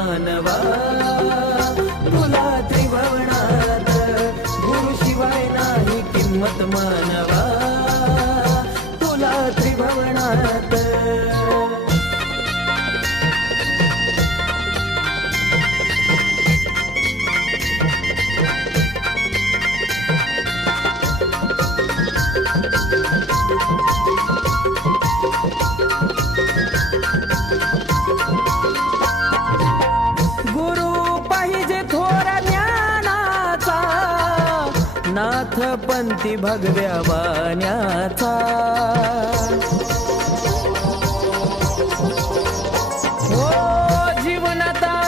मानवा, तुला त्रिभुवनात गुरुशिवाय नाही किंमत मानवा, तुला त्रिभुवनात. नाथ पंथी भगव्या वाण्याचा,